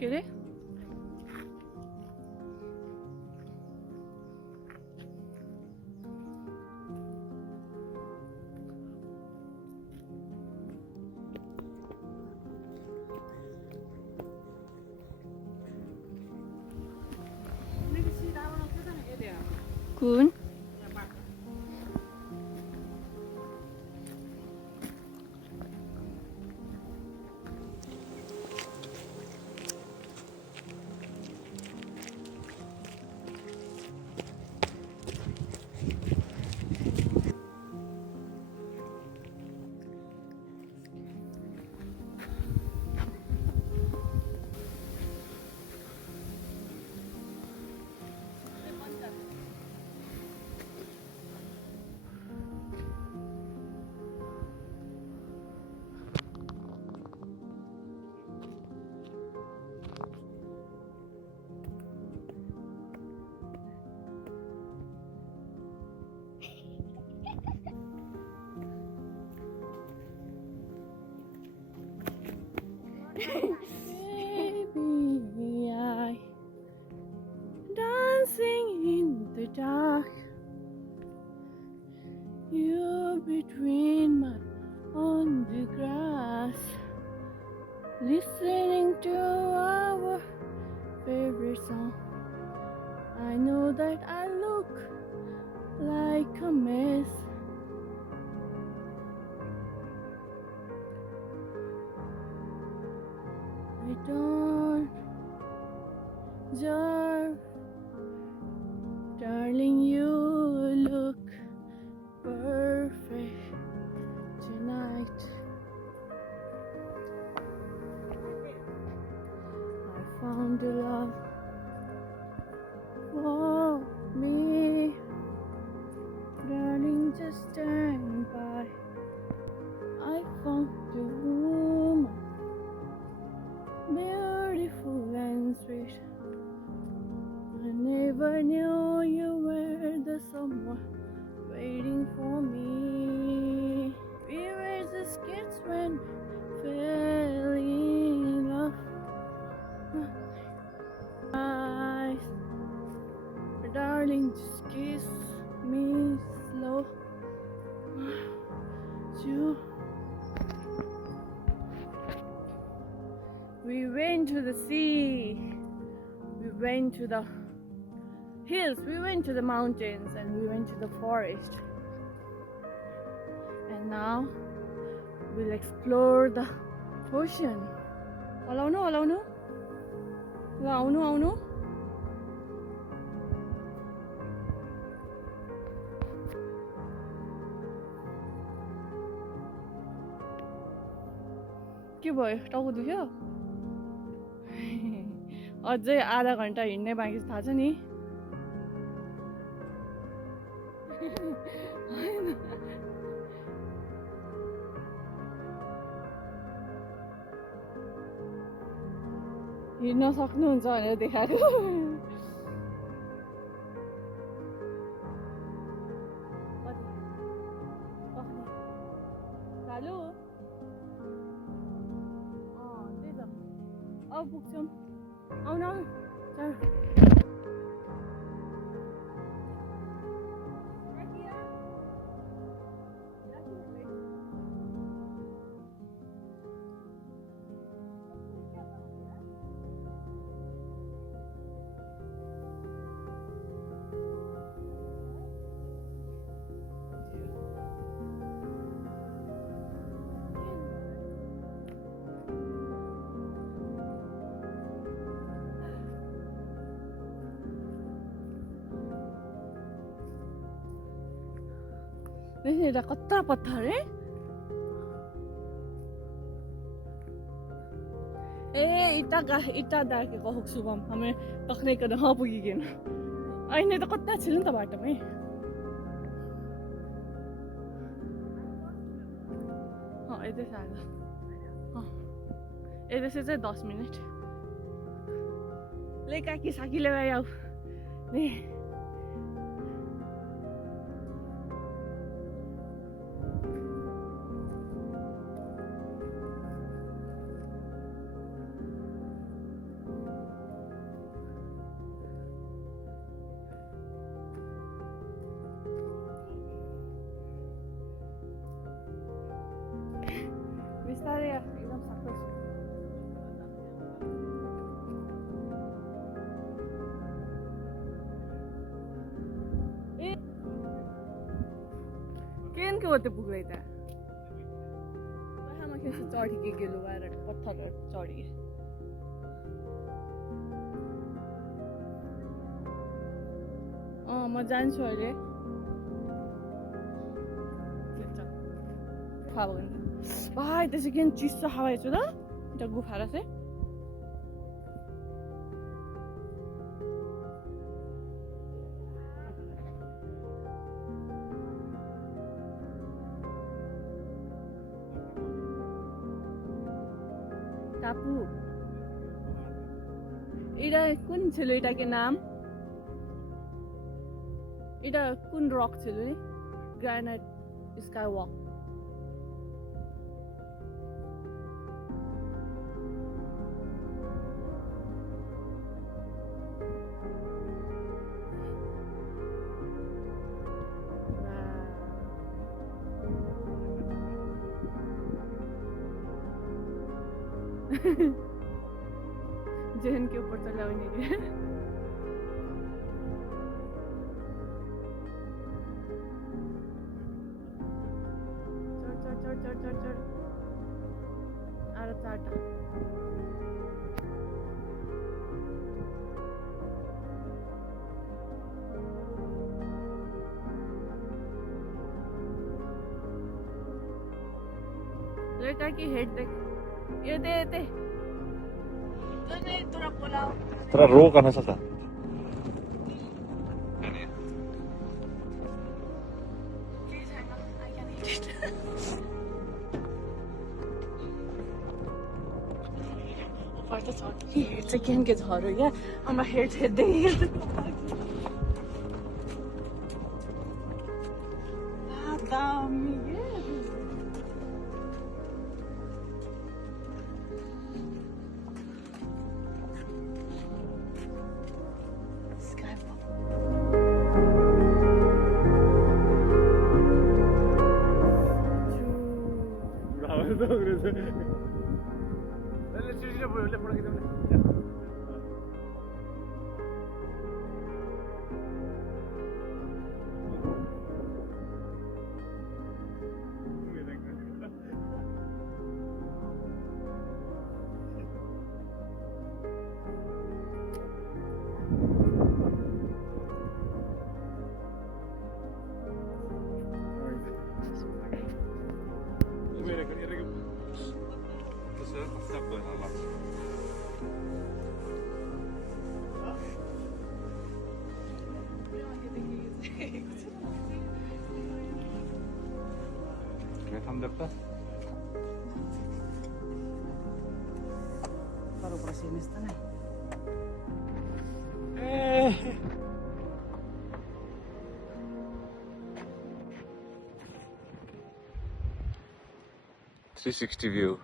के अरे कुन Baby, I dancing in the dark. You between my on the grass, listening to our favorite song. I know that I look like a mess. I don't deserve, darling, you look perfect tonight. I found a love for me, darling, just stand by. I found a woman, beautiful and sweet. I never knew you were the someone waiting for me. We were just kids when we fell in love. Eyes, darling, just kiss me slow. You. We went to the sea, we went to the hills, we went to the mountains, and we went to the forest. And now we'll explore the ocean. Alaunu, alaunu. Aunu, aunu. के भयो टाउको दुख्यो अझै आधा घन्टा हिँड्ने बाँकी छ थाहा छ नि हिँड्न सक्नुहुन्छ भनेर देखाएको चालु त्यही त अब पुग्छौँ आउन आउनु यता कत्रा पत्थर है इटा देखेको हो शुभम हमें तखने कर हाँ पुगिगेन अहिले त कता छिल नि त बाटोमै यतै साला यतै चाहिँ 10 मिनट ले काकी साकीले आऊ ले केन के होते पुग्दै त आमा खेस चढी के गेलु आएर पत्थरहरु चढी म जान्छु अहिले भाइ त्यसै किन चिसो हावा छ त एउटा गुफा र चाहिँ टापू এটা কোন ছিল এটাকে নাম এটা কোন রক ছিল গ্রানাইট স্কাই ওয়াক जहन के ऊपर चला हुआ नहीं है चढ़ चढ़ चढ़ चढ़ चढ़ आरा चाटा लड़का की हेड देख ये they Tara ro ka na sa ta. It's again gets hotter, yeah. On my hair's head day. Hamdakta. Baru prasinis tanah. 360 view.